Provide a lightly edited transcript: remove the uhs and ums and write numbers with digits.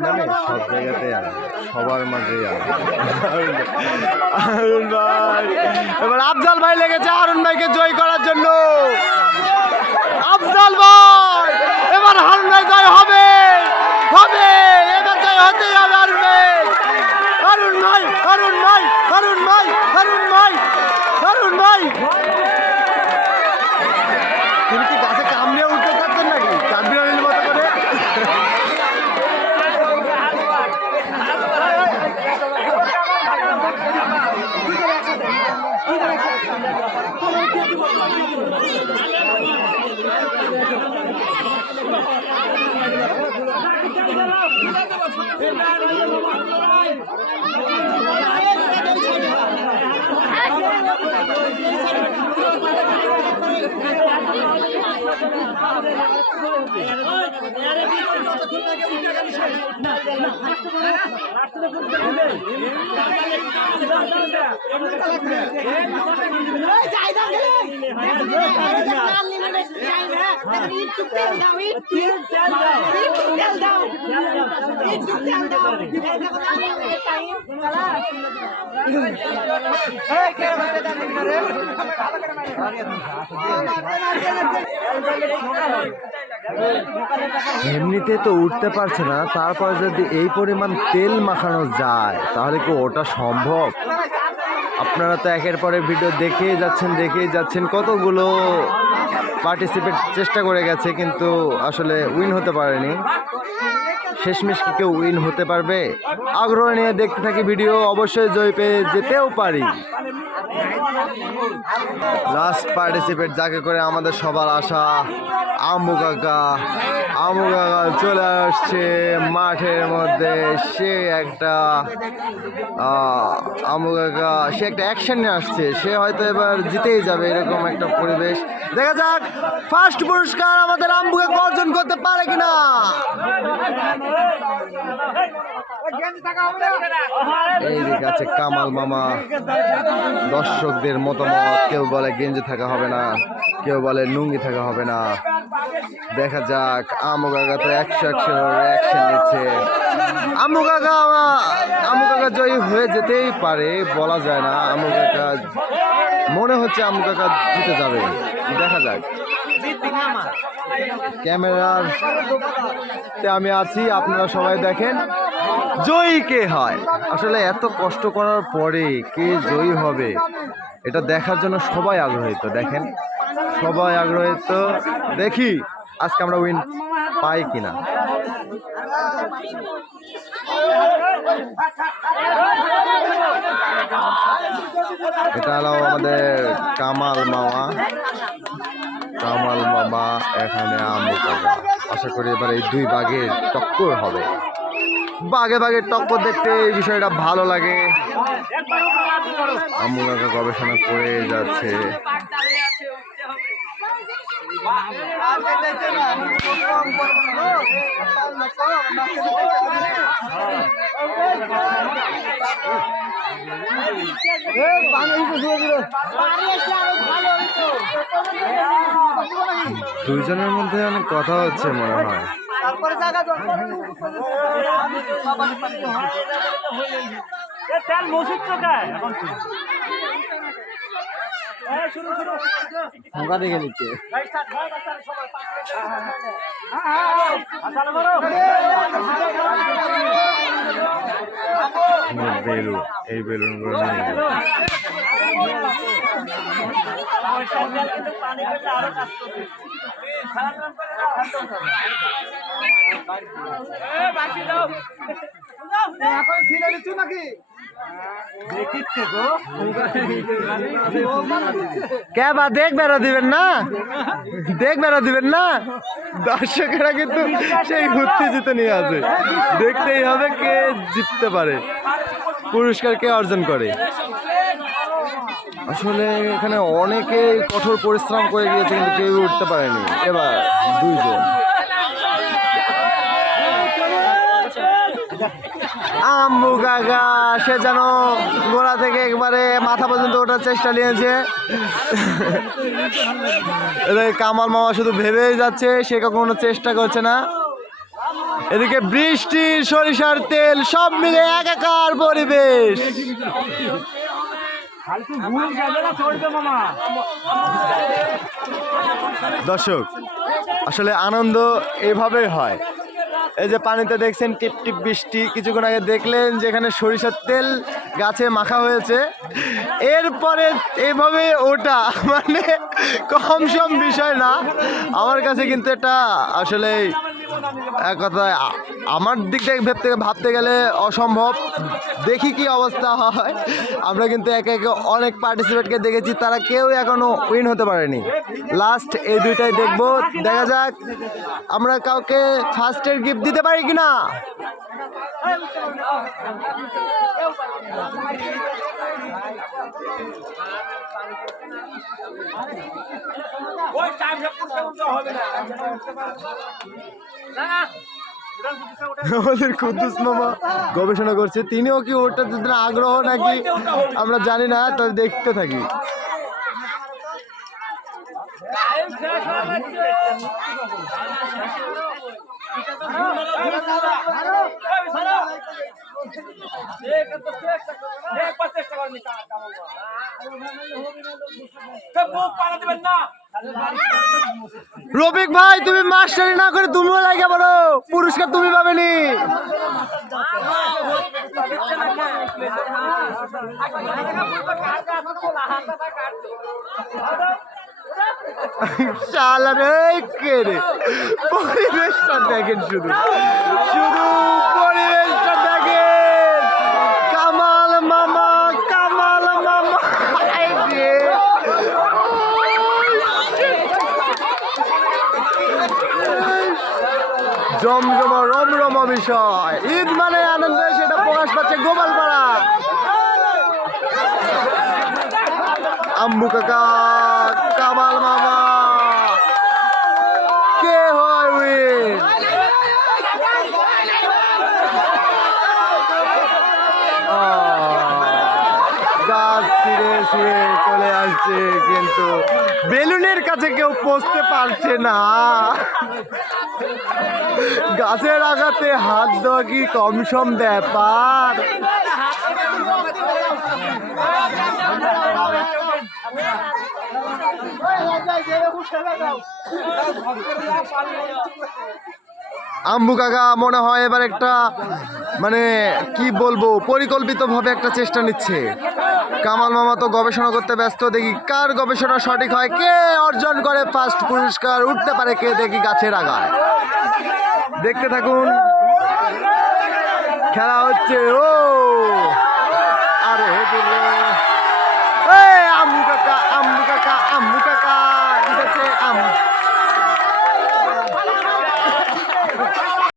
মানে সব জায়গাতে সবার মাঝে হারুন ভাই, এবার আফজাল ভাই লেগেছে হারুন ভাইকে জয় করার জন্য। আফজাল ভাই, এবার হারুন ভাই জয় হবে, হবে, এবার জয় হতেই হবে হারুন ভাই। হারুন ভাই, হারুন ভাই, হারুন ভাই, হারুন ভাই, হারুন ভাই। তিনি কি গাছে কাম নিয়ে উঠতে চাচ্ছেন নাকি চাঁদবিরানির মতো করে? এমনিতে তো উঠতে পারছে না, তারপর যদি এই পরিমাণ তেল মাখানো যায় তাহলে কি ওটা সম্ভব? আপনারা তো একের পরে ভিডিও দেখেই যাচ্ছেন কতগুলো পার্টিসিপেট চেষ্টা করে গেছে কিন্তু আসলে উইন হতে পারেনি। শেষমেশ কি কেউ উইন হতে পারবে? আগ্রহ নিয়ে দেখতে থাকি ভিডিও, অবশ্যই জয় পেয়ে যেতেও পারি। লাস্ট পার্টিসিপেট যাকে করে আমাদের সবার আশা, আম্মু কাকা। আম্মু কাকা চলে আসছে মাঠের মধ্যে। সে একটা আম্মু কাকা সে একটা অ্যাকশন নিয়ে আসছে, সে হয়তো এবার জিতেই যাবে এরকম একটা পরিবেশ। দেখা যাক ফার্স্ট পুরস্কার আমাদের আম্মু কাকা অর্জন করতে পারে কিনা। এই দিকে আছে কামাল মামা। দর্শকদের মতামত, কেউ বলে গেঞ্জি থাকা হবে না, কেউ বলে লুঙ্গি থাকা হবে না। দেখা যাক, আম্মু কাকা তো 100 রিঅ্যাকশন নিচ্ছে। আম্মু কাকা জয়ী হয়ে যেতেই পারে, বলা যায় না। আম্মু কাকা মনে হচ্ছে আম্মু কাকা জিতে যাবে, দেখা যাক। ক্যামেরার আমি আছি, আপনারা সবাই দেখেন জয়ী কে হয়। আসলে এত কষ্ট করার পরে কে জয়ী হবে এটা দেখার জন্য সবাই আগ্রহীত। দেখেন সবাই আগ্রহীত, দেখি আজকে আমরা উইন পাই কিনা। এটা হলো আমাদের কামাল মামা। এখানে আম্মু কাকা। আশা করি এবার এই দুই বাঘের টক্কর হবে। বাঘে টক্কর দেখতে এই বিষয়টা ভালো লাগে। আম্মু কাকা গবেষণা করে যাচ্ছে। দুইজনের মধ্যে অনেক কথা হচ্ছে মনে হয়। দেখে নিচ্ছে বেলুন, এই বেলুনগুলো দেখ বেড়া দিবেন না, দর্শকেরা কিন্তু সেই ঘুরতে জিতে নিয়ে আছে। দেখতেই হবে কে জিততে পারে, পুরস্কার কে অর্জন করে। আসলে এখানে অনেকে কঠোর পরিশ্রম করে গিয়েছে কিন্তু কেউ উঠতে পারেনি। এবার দুইজন আম্মু কাকা, সে যেন গোড়া থেকে একবারে মাথা পর্যন্ত ওঠার চেষ্টা নিয়েছে। কামাল মামা শুধু ভেবেই যাচ্ছে, সে কখনো চেষ্টা করছে না। এদিকে বৃষ্টি, সরিষার তেল সব মিলে একাকার পরিবেশ। দর্শক, আসলে আনন্দ এভাবেই হয়। এই যে পানিতে দেখছেন টিপ টিপ বৃষ্টি, কিছুক্ষণ আগে দেখলেন যেখানে সরিষার তেল গাছে মাখা হয়েছে, এরপরে এভাবে ওটা মানে কম সম বিষয় না। আমার কাছে কিন্তু এটা আসলে এক কথায় আমার দিক থেকে ভাবতে গেলে অসম্ভব। দেখি কি অবস্থা হয়। আমরা কিন্তু একে একে অনেক পার্টিসিপেটকে দেখেছি, তারা কেউ এখনো উইন হতে পারেনি। লাস্ট এই দুইটাই দেখবো, দেখা যাক আমরা কাউকে ফার্স্টের গিফট দিতে পারি কিনা। আমাদের কুদ্দুস মামা গবেষণা করছে, তিনিও কি ওটা আগ্রহ নাকি আমরা জানি না, তবে দেখতে থাকি। রফিক ভাই, তুমি মাস্টারি না করে তুমিও লাগে বলো, পুরস্কার তুমি পাবেনি। পরিবেশটা দেখেন, শুধু শুধু পরিবেশটা দেখেন। কামাল মামা, কামাল মামা, জমজমা রমরমা বিষয়। ঈদ মানে আনন্দে সেটা প্রকাশ পাচ্ছে গোপালপাড়া। আম্মু কাকা, কামাল মামা, কে হয় উইন? গাছ ছিঁড়ে ছিঁড়ে চলে আসছে, কিন্তু বেলুনের কাছে কেউ পৌঁছতে পারছে না। গাছের আঘাতে হাত দেওয়া কি কম সম ব্যাপার? আম্মু কাকা মনে হয় এবার একটা মানে কি বলবো, পরিকল্পিতভাবে একটা চেষ্টা নিচ্ছে। কামাল মামা তো গবেষণা করতে ব্যস্ত, দেখি কার গবেষণা সঠিক হয়, কে অর্জন করে ফার্স্ট পুরস্কার, উঠতে পারে কে, দেখি গাছের আগায়। দেখতে থাকুন, খেলা হচ্ছে। ও আরে আম্মু কাকা, আম্মু কাকা, আম্মু কাকা, ঠিক আছে।